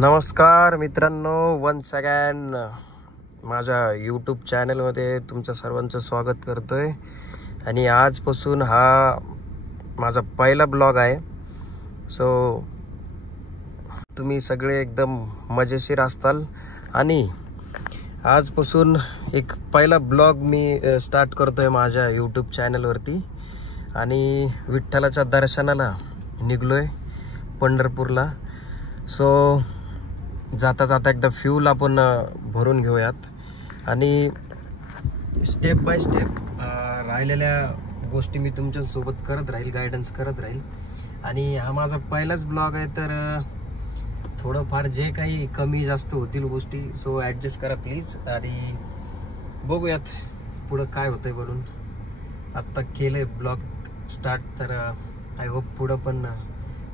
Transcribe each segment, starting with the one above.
नमस्कार मित्रांनो, once again माझ्या यूट्यूब चॅनलमध्ये तुमचं सर्वांचं स्वागत करतोय. आणि आजपासून हा माझा पहिला ब्लॉग आहे. सो तुम्ही सगळे एकदम मजेशीर असताल. आणि आजपासून एक पहिला ब्लॉग मी स्टार्ट करतोय माझ्या यूट्यूब चॅनलवरती. आणि विठ्ठलाच्या दर्शनाला निघलोय पंढरपूरला. सो जाता जाता एकदा फ्यूल आपण भरून घेऊयात आणि स्टेप बाय स्टेप राहिलेल्या गोष्टी मी तुमच्यासोबत करत राहील, गायडन्स करत राहील. आणि हा माझा पहिलाच ब्लॉग आहे, तर थोडंफार जे काही कमी जास्त होतील गोष्टी सो ॲडजस्ट करा प्लीज. आणि बघूयात पुढं काय होतंय बोलून. आत्ता केलंय ब्लॉग स्टार्ट, तर आय होप पुढं पण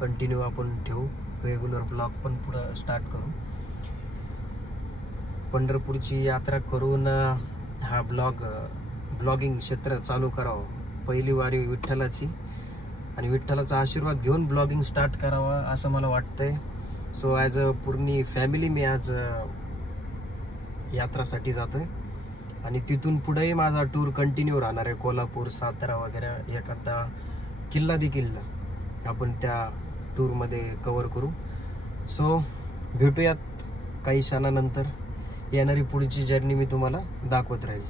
कंटिन्यू आपण ठेवू, रेग्युलर ब्लॉग पण पुढं स्टार्ट करू. पंढरपूरची यात्रा करून हा ब्लॉगिंग क्षेत्र चालू करावं. पहिली वारी विठ्ठलाची आणि विठ्ठलाचा आशीर्वाद घेऊन ब्लॉगिंग स्टार्ट करावं असं मला वाटतंय. सो ॲज अ पूर्ण फॅमिली मी आज यात्रासाठी जातोय. आणि तिथून पुढेही माझा टूर कंटिन्यू राहणार आहे. कोल्हापूर, सातारा वगैरे एखादा किल्ला देखील आपण त्या टूरमध्ये कव्हर करू. सो भेटूयात काही क्षणानंतर. येणारी पुढची जर्नी मी तुम्हाला दाखवत राहील.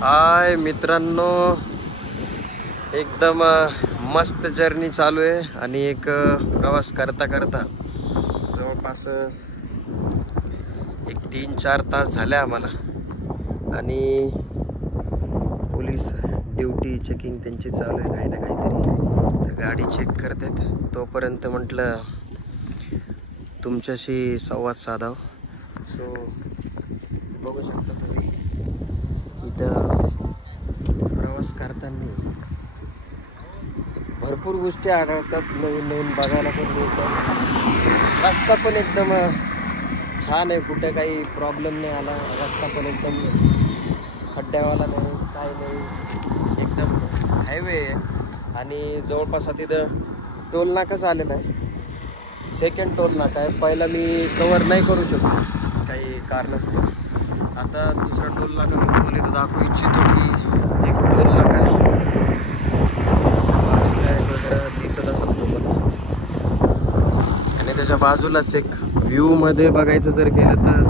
हाय मित्रांनो, एकदम मस्त जर्नी चालू आहे. आणि एक प्रवास करता करता जवळपास एक 3-4 तास झाले आम्हाला. आणि पोलीस ड्युटी चेकिंग त्यांची चालू आहे, काही ना काहीतरी. तर गाडी चेक करतात, तोपर्यंत म्हटलं तुमच्याशी संवाद साधाव. सो बघू शकता तुम्ही इथं प्रवास करताना भरपूर गोष्टी आढळतात, नवीन नवीन बघायला पण मिळतात. रस्ता पण एकदम छान आहे, कुठे काही प्रॉब्लेम नाही आला. रस्ता पण एकदम खड्ड्यावाला नाही, काय नाही, एकदम हायवे आहे. आणि जवळपास तिथं टोल नाकाच आलेला आहे. सेकंड टोल नाका आहे. पहिला मी कवर नाही करू शकतो काही कारणास्तव. आता दुसरा टोल नाका मी तुम्हाला इथं दाखवू इच्छितो की एक टोल नाका आहे. वगैरे दिसत असेल तुम्हाला. आणि त्याच्या बाजूलाच एक व्ह्यूमध्ये बघायचं जर केलं तर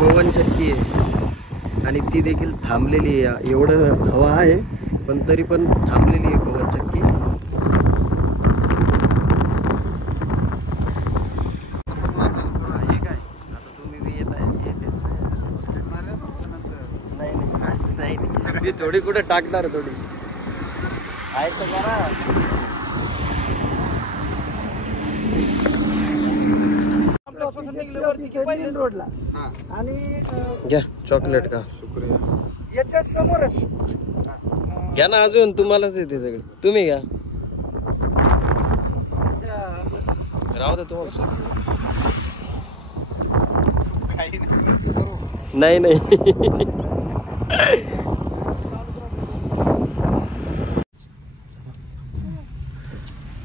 पवनचक्की आहे. आणि ती देखील थांबलेली आहे. एवढं हवा आहे पण तरी पण थांबलेली आहे पवनचक्की. मी थोडी कुठे टाकणार, थोडी आहे तर करा. रोडला आणि घ्या चॉकलेट का, याच्या समोरच घ्या ना. अजून तुम्हालाच येते सगळे, तुम्ही घ्या. राहू दे तुम्हाला. नाही नाही.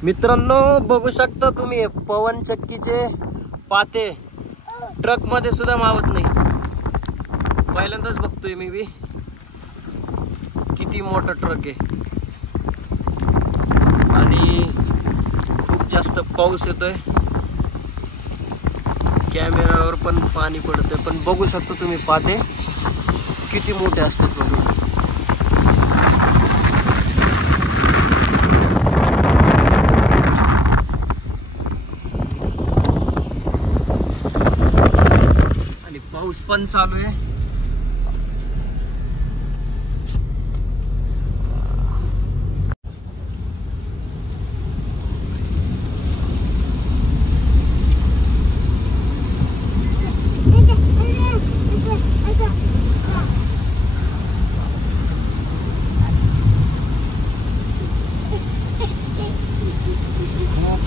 मित्रांनो बघू शकता तुम्ही पवन चक्कीचे पाते ट्रक मध्ये सुद्धा मावत नाही. पहिल्यांदाच बघतोय मी बी किती मोठा ट्रक आहे. आणि खूप जास्त पाऊस येतोय. कॅमेऱ्यावर पण पाणी पडतंय, पण बघू शकता तुम्ही पाते किती मोठे असतात बघू. आणि पाऊस पण चालू आहे.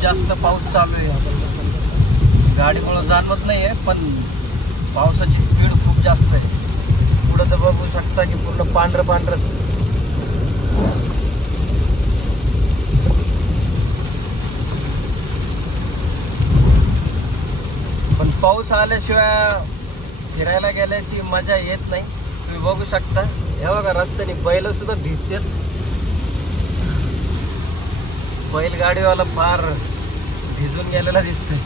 जास्त पाऊस चालू आहे. गाडीमुळे जाणवत नाहीये, पण पावसाची स्पीड खूप जास्त आहे. पुढे तर बघू शकता की पूर्ण पांढरं पांढरं. पण पाऊस आल्याशिवाय फिरायला गेल्याची मजा येत नाही. तुम्ही बघू शकता हे बघा रस्त्याने बैल सुद्धा भिजतात. बैलगाडीवाला फार भिजून गेलेला दिसतोय.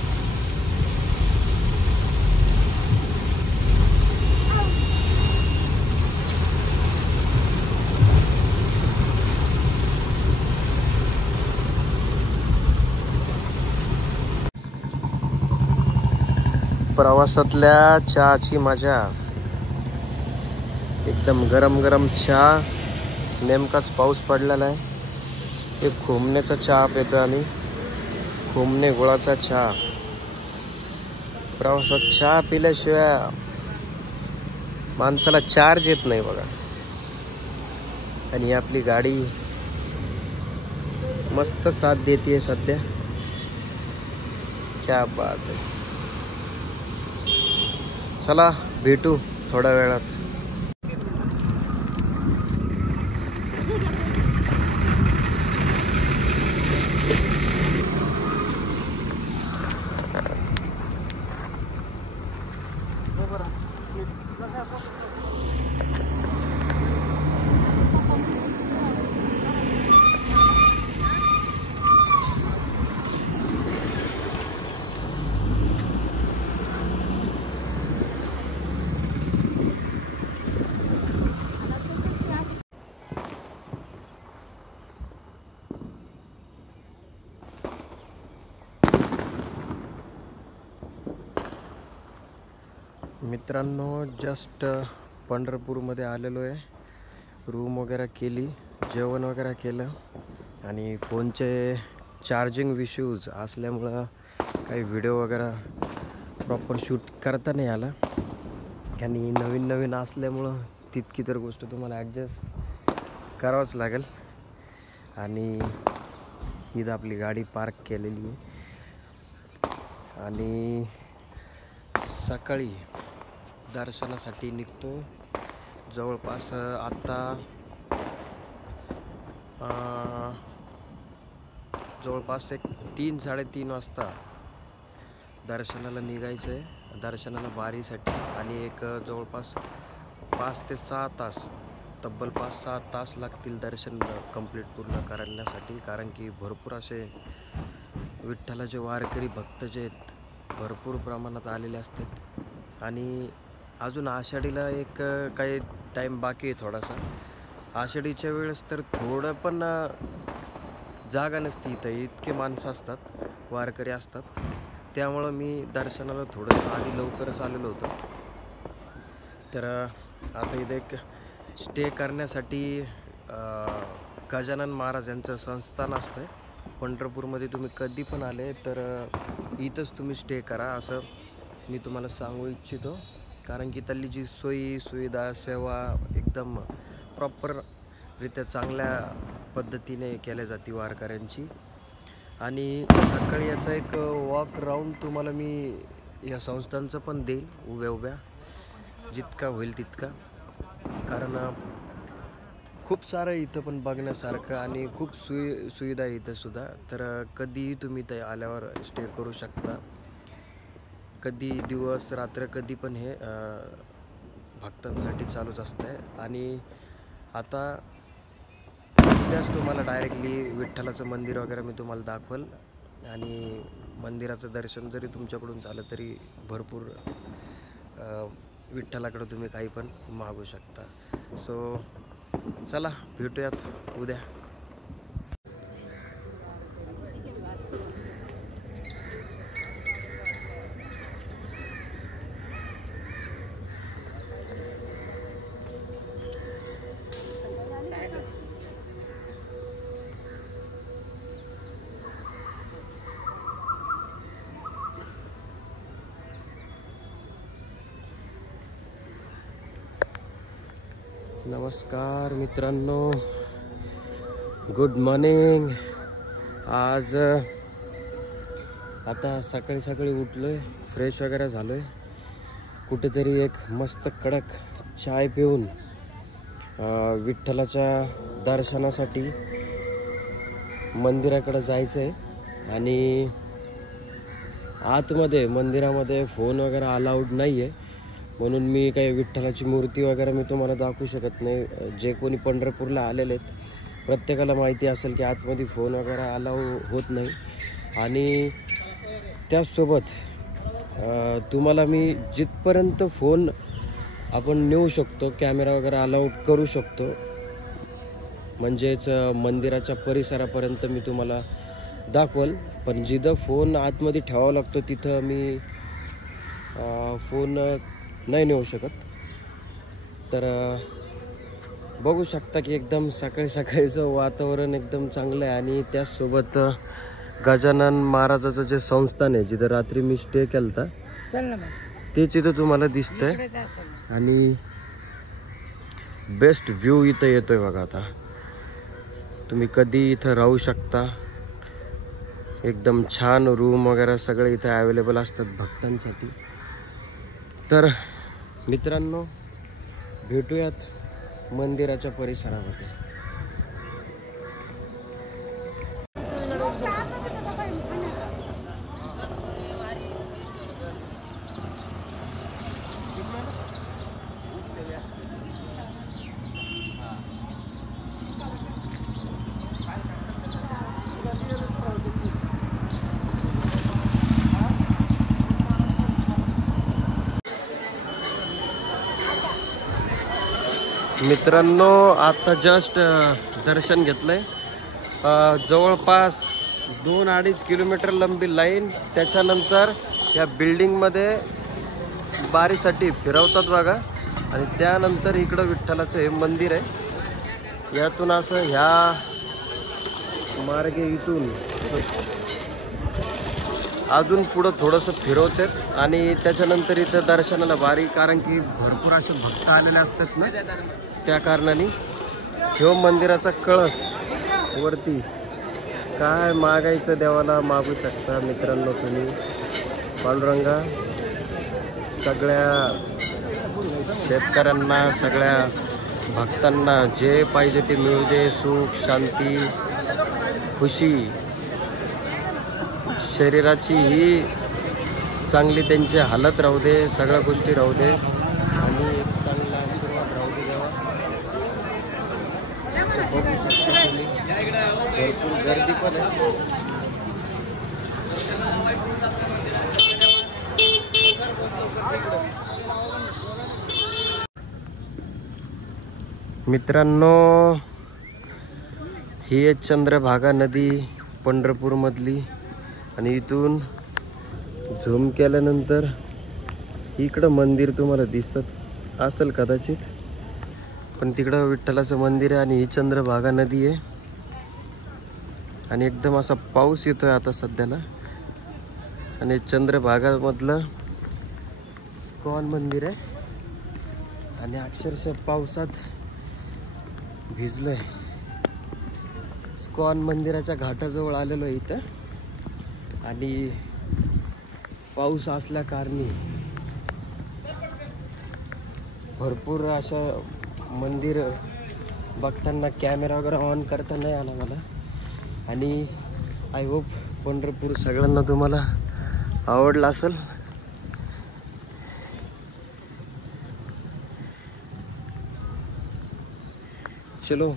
प्रवासातल्या चहाची मजा. एकदम गरम गरम चहा. नेमकाच पाऊस पडलेला आहे. एक खोमण्याचा चहा पितो आम्ही. खोमणे गुळाचा चहा. प्रवासात चहा पिल्याशिवाय माणसाला चार्ज येत नाही बघा. आणि आपली गाडी मस्त साथ देते सध्या. क्या बात आहे. चला भेटू थोड्या वेळात. मित्रांनो जस्ट पंढरपूरमध्ये आलेलो आहे. रूम वगैरे केली, जेवण वगैरे केलं. आणि फोनचे चार्जिंग इश्यूज असल्यामुळं काही व्हिडिओ वगैरे प्रॉपर शूट करता नाही आला. आणि नवीन नवीन असल्यामुळं तितकी तर गोष्ट तुम्हाला ॲडजस्ट करावंच लागेल. आणि ही आपली गाडी पार्क केलेली आहे. आणि सकाळी दर्शनासाठी निघतो. जवळपास आता जवळपास एक 3-3:30 वाजता दर्शनाला निघायचं आहे. दर्शनाला बारीसाठी. आणि एक जवळपास 5 ते 6 तास, तब्बल 5-6 तास लागतील दर्शन कंप्लीट पूर्ण करण्यासाठी. कारण की भरपूर असे विठ्ठलाचे वारकरी भक्त जे आहेत भरपूर प्रमाणात आलेले असतात. आणि अजून आषाढीला एक काही टाईम बाकी आहे थोडासा. आषाढीच्या वेळेस तर थोडं पण जागा नसती इथं. इतके माणसं असतात, वारकरी असतात. त्यामुळं मी दर्शनाला थोडंसं आधी लवकरच आलेलो होतो. तर आता इथं एक स्टे करण्यासाठी गजानन महाराज यांचं संस्थान असतं. पंढरपूरमध्ये तुम्ही कधी पण आले तर इथंच तुम्ही स्टे करा असं मी तुम्हाला सांगू इच्छितो. कारण की त्यातली जी सोयी सुविधा सेवा एकदम प्रॉपररित्या चांगल्या पद्धतीने केल्या जाते वारकऱ्यांची. आणि सकाळी याचा एक वॉक राऊंड तुम्हाला मी या संस्थांचं पण देईल उभ्या जितका होईल तितका, कारण खूप सारं इथं पण बघण्यासारखं आणि खूप सुविधा आहे इथं सुद्धा. तर कधीही तुम्ही ते आल्यावर स्टे करू शकता, कधी दिवस रात्र कधी पण हे भक्तांसाठी चालूच असतंय. आणि आता उद्याच तुम्हाला डायरेक्टली विठ्ठलाचं मंदिर वगैरे मी तुम्हाला दाखवल, आणि मंदिराचं दर्शन जरी तुमच्याकडून झालं तरी भरपूर विठ्ठलाकडे तुम्ही काही पण मागू शकता. सो चला भेटूयात उद्या. नमस्कार मित्रांनो, गुड मॉर्निंग. आज आता सकाळी सकाळी उठलोय, फ्रेश वगैरे झालोय, कुठेतरी एक मस्त कडक चाय पिऊन विठ्ठलाच्या दर्शनासाठी मंदिराकडे जायचं आहे. आणि आतमध्ये मंदिरामध्ये फोन वगैरे अलाउड नाही आहे, म्हणून मी काही विठ्ठलाची मूर्ती वगैरे मी तुम्हाला दाखवू शकत नाही. जे कोणी पंढरपूरला आलेले आहेत प्रत्येकाला माहिती असेल की आतमध्ये फोन वगैरे अलाउ होत नाही. आणि त्याचसोबत तुम्हाला मी जिथपर्यंत फोन आपण नेऊ शकतो, कॅमेरा वगैरे अलाउ करू शकतो, म्हणजेच मंदिराच्या परिसरापर्यंत मी तुम्हाला दाखवल. पण जिथं फोन आतमध्ये ठेवावा लागतो तिथं मी फोन नाही नेऊ शकत. तर बघू शकता की एकदम सकाळी सकाळीचं वातावरण एकदम चांगलं आहे. आणि त्याचसोबत गजानन महाराजाचं जे संस्थान आहे जिथं रात्री मी स्टे केला तेच इथं तुम्हाला दिसतंय. आणि बेस्ट व्ह्यू इथं येतोय बघा. आता तुम्ही कधी इथं राहू शकता, एकदम छान रूम वगैरे सगळे इथं अवेलेबल असतात भक्तांसाठी. तर मित्रांनो, भेटूयात मंदिराच्या परिसरामध्ये. मित्रांनो, आता जस्ट दर्शन घेतलंय. जवळपास 2-2.5 किलोमीटर लंबी लाईन. त्याच्यानंतर या बिल्डिंगमध्ये बारीसाठी फिरवतात बघा, आणि त्यानंतर इकडं विठ्ठलाचं हे मंदिर आहे. यातून असं ह्या मार्गे इथून अजून पुढं थोडंसं फिरवतात आणि त्याच्यानंतर इथं दर्शनाला बारी, कारण की भरपूर असे भक्त आलेले असतात ना, त्या कारणाने ह्यो मंदिराचा कळस वरती काय मागायचं देवाला मागू शकता मित्रांनो तुम्ही. पांडुरंगा सगळ्या शेतकऱ्यांना, सगळ्या भक्तांना जे पाहिजे ते मिळू दे. सुख, शांती, खुशी, शरीराची ही चांगली त्यांची हालत राहू दे, सगळ्या गोष्टी राहू दे, आणि एक चांगला आशीर्वाद राहू दे देवा. भरपूर गर्दी पण आहे. मित्रांनो, ही आहे चंद्रभागा नदी पंढरपूरमधली. आणि इथून झूम केल्यानंतर इकडं मंदिर तुम्हाला दिसत असेल कदाचित, पण तिकडं विठ्ठलाचं मंदिर आहे आणि ही चंद्रभागा नदी आहे. आणि एकदम असा पाऊस येतोय आता सध्याला. आणि चंद्रभागामधलं इस्कॉन मंदिर आहे. आणि अक्षरशः पावसात भिजलोय. इस्कॉन मंदिराच्या घाटाजवळ आलेलो आहे इथं. आणि पाऊस असल्या कारणी भरपूर अशा मंदिर बघताना कॅमेरा वगैरे ऑन करता नाही आला मला. आणि आय होप पंढरपूर सगळ्यांना तुम्हाला आवडला असेल. चलो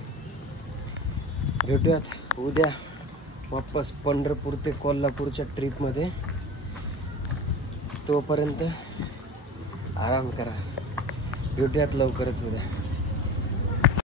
भेटूयात उद्या वापस पंढरपूर ते कोल्हापूरच्या ट्रिपमध्ये. तोपर्यंत आराम करा. भेटूयात लवकरच उद्या.